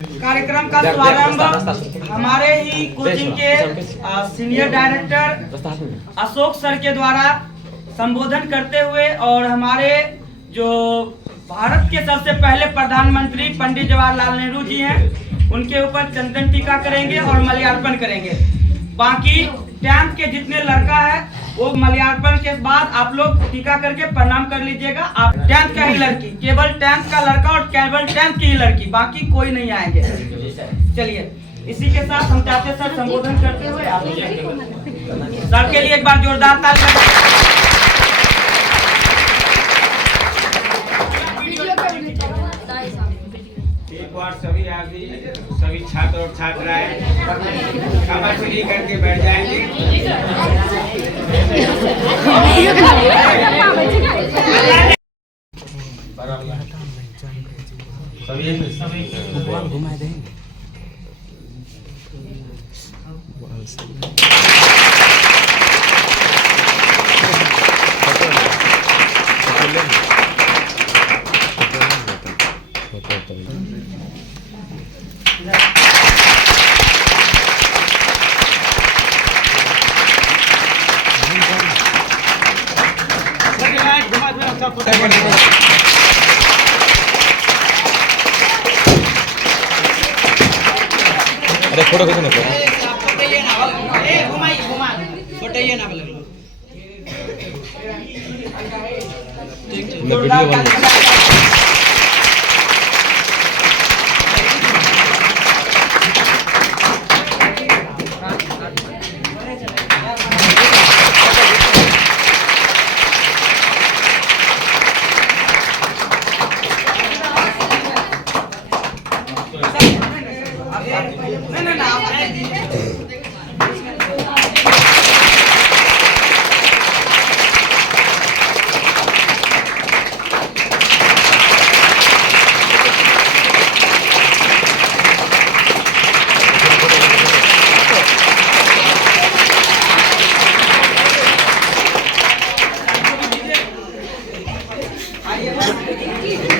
कार्यक्रम का शुभारंभ हमारे ही कोचिंग के सीनियर डायरेक्टर अशोक सर के द्वारा संबोधन करते हुए और हमारे जो भारत के सबसे पहले प्रधानमंत्री पंडित जवाहरलाल नेहरू जी हैं उनके ऊपर चंदन टीका करेंगे और माल्यार्पण करेंगे। बाकी 10th के जितने लड़का है वो माल्यार्पण के बाद आप लोग टीका करके प्रणाम कर लीजिएगा। आप 10th का ही लड़की, केवल 10th का लड़का और केवल 10th की ही लड़की, बाकी कोई नहीं आएंगे। चलिए इसी के साथ हम चाहते सर संबोधन करते हुए आप सर के लिए एक बार जोरदार ताली। एक बार सभी अभी सभी छात्र और छात्राएं खामोशी करके बैठ जाएंगे। सभी घुमा देंगे। अरे फोटो खींचो ना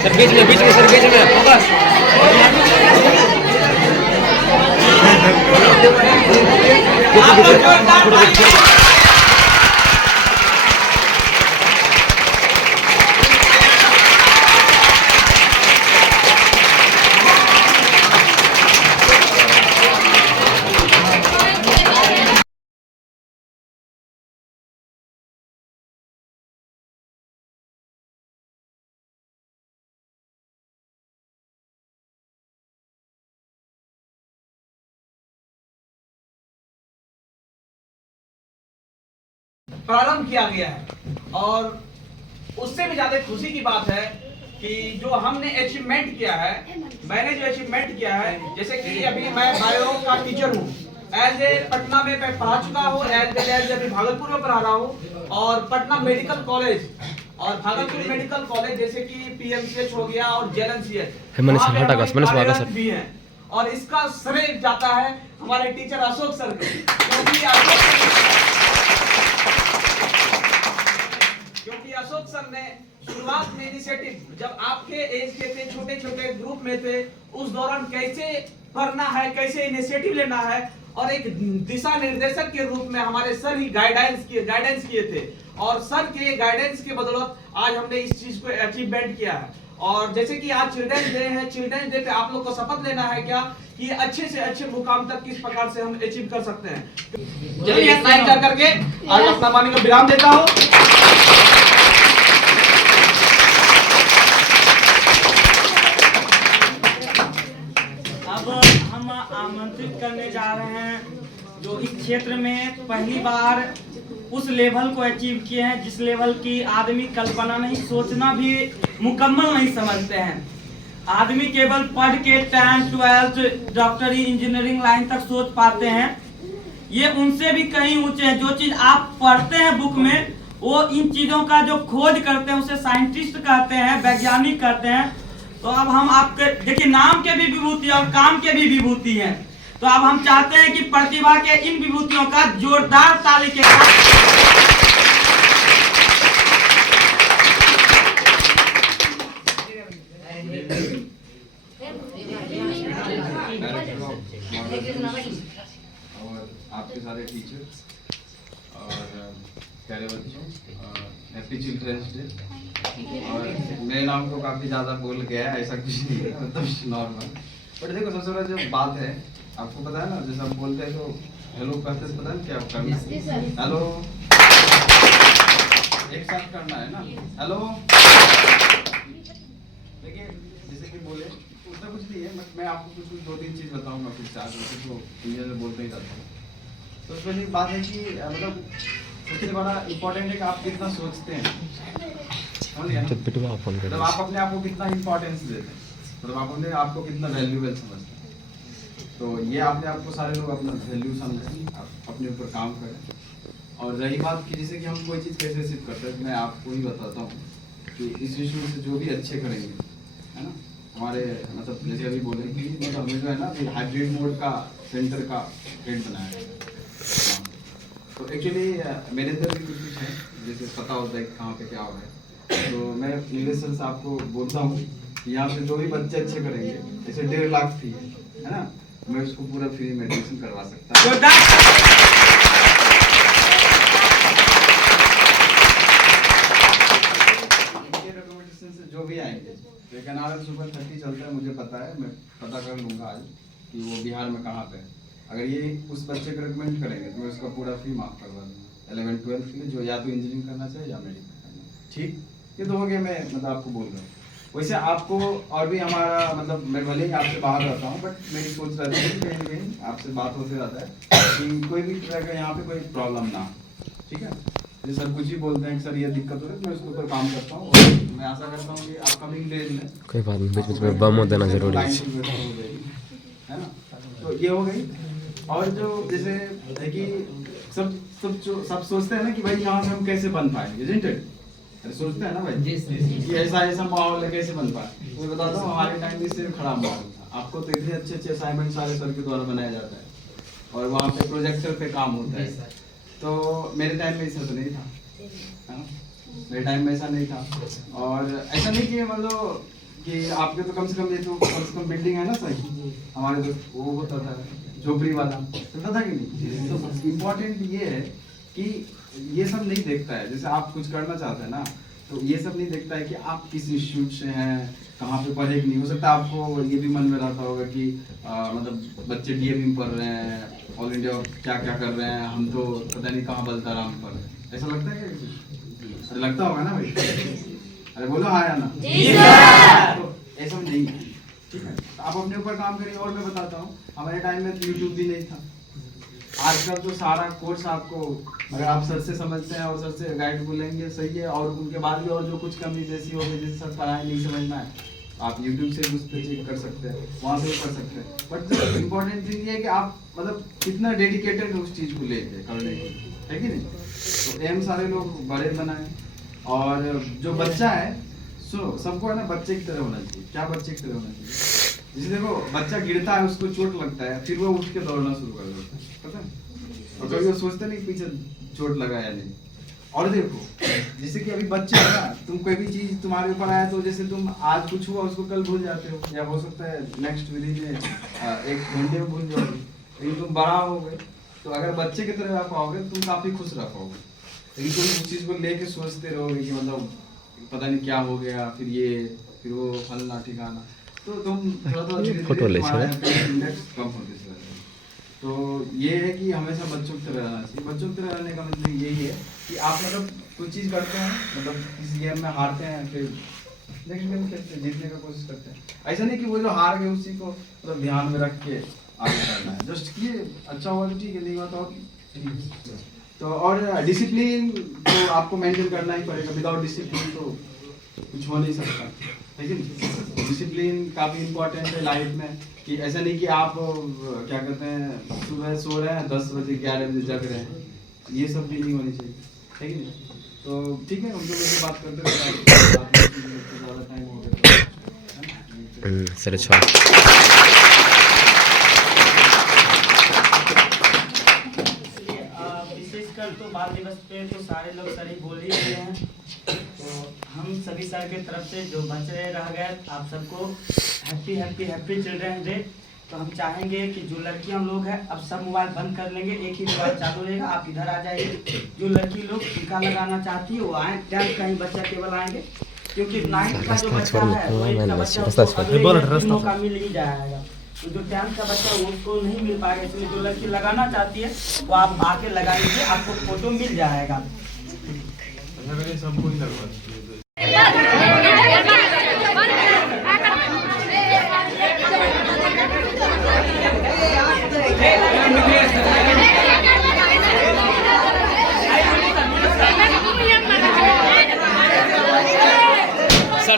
सर बीच में सर बीच में फोकस। प्रारंभ किया गया है और उससे भी ज्यादा खुशी की बात है कि जो हमने अचीवमेंट किया है, मैंने जो अचीवमेंट किया है, जैसे कि अभी मैं बायो का टीचर हूँ, एज ए पटना में मैं पढ़ा चुका हूँ, एज अभी भागलपुर में पढ़ा रहा हूँ और पटना मेडिकल कॉलेज और भागलपुर मेडिकल कॉलेज जैसे कि पीएमसीएच हो गया और जेएनसीएच भी है और इसका श्रेय जाता है हमारे टीचर अशोक सर क्योंकि अशोक सर ने शुरुआत में इनिशिएटिव जब आपके एज के थे, छोटे छोटे ग्रुप में थे, उस दौरान कैसे पढ़ना है, कैसे इनिशिएटिव लेना है और एक दिशा निर्देशक के रूप में हमारे सर ही गाइडेंस किए थे और सर के गाइडेंस के बदौलत आज हमने इस चीज को अचीवमेंट किया है। और जैसे कि आज चिल्ड्रंस डे है, चिल्ड्रंस डे पे आप लोग को शपथ लेना है क्या कि अच्छे से अच्छे मुकाम तक किस प्रकार से हम अचीव कर सकते हैं। चलिए इतना ही कर करके आज अपना वाणी को विराम देता हूँ। आमंत्रित करने जा रहे हैं जो इस क्षेत्र में पहली बार उस लेवल को अचीव किए हैं जिस लेवल की आदमी कल्पना नहीं, सोचना भी मुकम्मल नहीं समझते हैं। आदमी केवल पढ़ के 10th 12th डॉक्टरी इंजीनियरिंग लाइन तक सोच पाते हैं, ये उनसे भी कहीं ऊंचे है। जो चीज आप पढ़ते हैं बुक में वो इन चीजों का जो खोज करते हैं उसे साइंटिस्ट कहते हैं, वैज्ञानिक कहते हैं। तो अब हम आपके देखिए नाम के भी विभूति और काम के भी विभूति हैं, तो अब हम चाहते हैं कि प्रतिभा के इन विभूतियों का जोरदार ताली के साथ डायरेक्टर ऑफ मॉडल और आपके सारे टीचर्स और प्यारे बच्चों, हैप्पी चिल्ड्रंस डे। और मेरे नाम को काफ़ी ज़्यादा बोल गया है, ऐसा कुछ नहीं है, मतलब नॉर्मल। बट देखो सबसे बड़ा जो बात है, आपको पता है ना, जैसे हम बोलते हैं तो हेलो करते हैं, पता है क्या करना है? हेलो एक साथ करना है ना, हेलो। देखिए जैसे कि बोले उतना कुछ नहीं है, बट मैं आपको कुछ 2-3 चीज़ बताऊंगा फिर चार, जैसे तो इंडिया में बोलते ही रहता हूँ। तो उसमें एक बात है कि मतलब सबसे बड़ा इम्पोर्टेंट है कि आप कितना सोचते हैं, समझ गए ना? मतलब आप अपने आप को कितना इम्पोर्टेंस देते हैं, मतलब आप अपने आप को कितना वैल्यूएबल समझते हैं। तो ये अपने आप को सारे लोग अपना वैल्यू समझें, आप अपने ऊपर काम करें। और रही बात कि जैसे कि हम कोई चीज़ कैसे सिद्ध करते हैं, मैं आपको ही बताता हूँ कि इस इशू से जो भी अच्छे करेंगे, है ना, हमारे मतलब जैसे अभी बोले कि मतलब हमें जो है ना हाइब्रिड मोड का सेंटर का हेड बनाया है। तो एक्चुअली मेरे अंदर भी कुछ है, जैसे पता होता है कि कहाँ पे क्या हो रहा है। तो मैं निवेशन से आपको बोलता हूँ कि यहाँ पे जो भी बच्चे अच्छे करेंगे, जैसे 1.5 लाख फी है ना, मैं उसको पूरा फ्री में एडमिशन करवा सकता हूँ। जो भी आएंगे, लेकिन आरएम सुपर 30 चलता है, मुझे पता है, मैं पता कर लूँगा आज कि वो बिहार में कहाँ पे है। अगर ये उस बच्चे को रिकमेंड करेंगे तो मैं उसका पूरा फी माफ करवा दूँगा 11-12 के लिए, जो या तो इंजीनियरिंग करना चाहिए या मेडिकल करना। ठीक, ये तो हो गया, मैं मतलब आपको बोल रहा हूँ। वैसे आपको और भी हमारा मतलब, मैं भले ही आपसे बाहर रहता हूँ, बट मेरी सोच रहती है कि कहीं ना कहीं आपसे बात होते रहता है कि कोई भी तरह का यहाँ पे कोई प्रॉब्लम ना, ठीक है। जैसे सर कुछ ही बोलते हैं कि सर ये दिक्कत हो रही है, मैं उसके ऊपर काम करता हूँ और मैं आशा करता हूँ कि अपकमिंग डेज में कोई बात नहीं, बीच में बम देना जरूरी है, है ना। तो ये हो गई। और जो जैसे है कि सब सोचते हैं ना कि भाई यहाँ से हम कैसे बन पाएंगे, अरे सोचते हैं ना भाई कि ऐसा माहौल है, कैसे बन पाए। तो मैं बताता हूँ, हमारे टाइम में सिर्फ खराब माहौल था। आपको तो इतने अच्छे असाइनमेंट सारे सर के द्वारा बनाया जाता है और वहाँ पे प्रोजेक्टर पे काम होता है। तो मेरे टाइम में ऐसा तो नहीं था, है ना, मेरे टाइम में ऐसा नहीं था। और ऐसा नहीं कि मतलब कि आपके तो कम से कम बिल्डिंग है ना सही, हमारे तो वो होता था झोपड़ी वाला, पता था कि नहीं। तो इम्पोर्टेंट ये है कि ये सब नहीं देखता है, जैसे आप कुछ करना चाहते हैं ना, तो ये सब नहीं देखता है कि आप किस इंस्टीट्यूट से हैं, कहाँ पे पढ़े कि नहीं। हो सकता है आपको ये भी मन में रहता होगा कि मतलब बच्चे डीएवी में पढ़ रहे हैं, ऑल इंडिया क्या क्या कर रहे हैं, हम तो पता नहीं कहाँ बलताराम पढ़ रहे हैं। ऐसा लगता है क्या? अरे लगता होगा ना भाई, अरे बोलो हाँ या ना। तो ऐसा नहीं है, ठीक है। आप अपने ऊपर काम करिए। और मैं बताता हूँ, हमारे टाइम में यूट्यूब भी नहीं था। आजकल तो सारा कोर्स आपको, अगर आप सर से समझते हैं और सर से गाइड बोलेंगे सही है, और उनके बाद भी और जो कुछ कमी जैसी होगी, जैसे सर पढ़ाई नहीं समझना है, आप YouTube से उस पर चेक कर सकते हैं, वहाँ से कर सकते हैं। बट जो इम्पोर्टेंट चीज़ ये है कि आप मतलब कितना डेडिकेटेड उस चीज़ को लेके करने के, है कि नहीं। तो एम सारे लोग बड़े बनाए। और जो बच्चा है, सुनो, सबको है ना बच्चे की तरह होना चाहिए। क्या बच्चे की तरह होना चाहिए? जैसे देखो, बच्चा गिरता है, उसको चोट लगता है, फिर वो उठ के दौड़ना शुरू कर देता है, पता है। और कभी वो सोचते नहीं पीछे चोट लगा या नहीं। और देखो, जैसे कि अभी बच्चे है ना, तुम कोई भी चीज तुम्हारे ऊपर आया तो जैसे तुम आज कुछ हुआ उसको कल भूल जाते हो, या हो सकता है नेक्स्ट विदिन में 1 घंटे में भूल जाओगे। लेकिन तुम बड़ा हो गए, तो अगर बच्चे की तरह रह पाओगे तुम काफी खुश रह पाओगे। लेकिन तुम उस चीज को लेके सोचते रहोगे कि मतलब पता नहीं क्या हो गया, फिर वो फलना ठिकाना, तो तुम थोड़ा धीरे-धीरे कम होते चले जाओगे। तो ये है कि हमेशा बच्चों की तरह रहना चाहिए। बच्चों की तरह रहने का मतलब यही है कि आप मतलब कोई चीज़ करते हैं, मतलब किसी गेम में हारते हैं, फिर नेक्स्ट गेम खेलते हैं, जीतने का कोशिश करते हैं। ऐसा नहीं कि वो जो हार गए उसी को मतलब ध्यान में रख के आगे करना है। जस्ट कि अच्छा हुआ तो ठीक है, नहीं हुआ तो ठीक है। तो और डिसिप्लिन तो आपको मेंटेन करना ही पड़ेगा। विदाउट डिसिप्लिन तो कुछ हो नहीं सकता, लेकिन डिसिप्लिन काफ़ी इम्पोर्टेंट है लाइफ में। कि ऐसा नहीं कि आप क्या कहते हैं सुबह सो रहे हैं 10 बजे 11 बजे जग रहे हैं, ये सब भी नहीं होनी चाहिए, है कि नहीं। तो ठीक है, हम लोग ऐसे बात करते हैं, ज़्यादा टाइम हो गया सर। अच्छा, विशेषकर तो बाल दिवस पे तो सारे लोग सर ही बोल ही रहे हैं। तो हम सभी सर की तरफ से जो बच्चे रह गए, आप सबको हैप्पी चिल्ड्रन डे। तो हम चाहेंगे कि जो लड़कियां लोग हैं अब सब मोबाइल बंद कर लेंगे, एक ही मोबाइल चालू रहेगा। आप इधर आ जाइए, जो लड़की लोग टीका लगाना चाहती है वो आए, 10th का ही बच्चा केवल आएंगे, क्योंकि 9th का जो बच्चा है वो एक का बच्चा उसको अगले मौका मिल ही जाएगा। तो जो 10th का बच्चा वो उसको नहीं मिल पाएगा, इसलिए जो लड़की लगाना चाहती है वो आप आके लगा लीजिए, आपको फोटो मिल जाएगा।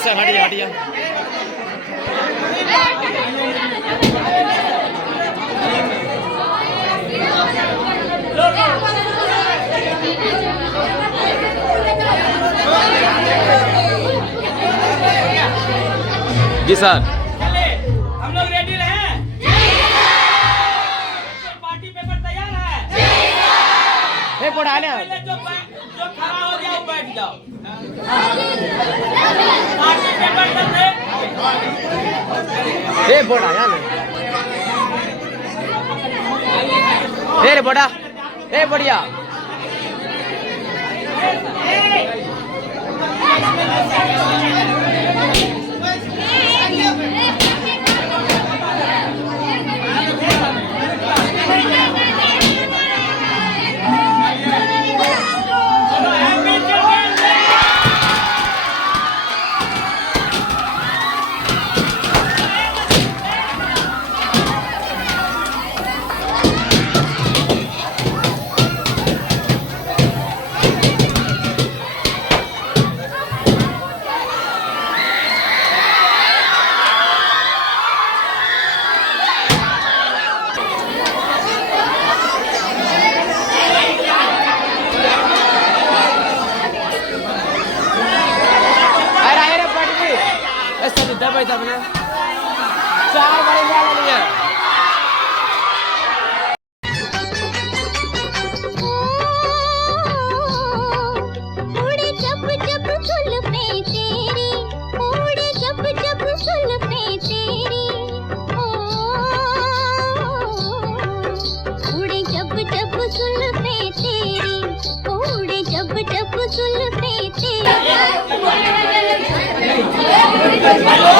सर हटिया हटिया। जी सर। चले हम लोग रेडी रहे, पार्टी पेपर तैयार है। पहले जो खड़ा हो गया वो बैठ जाओ। पार्टी पेपर कर दे। रे बड़ा बढ़िया। दबाई दबने चार बड़े वाला नहीं है। Hello.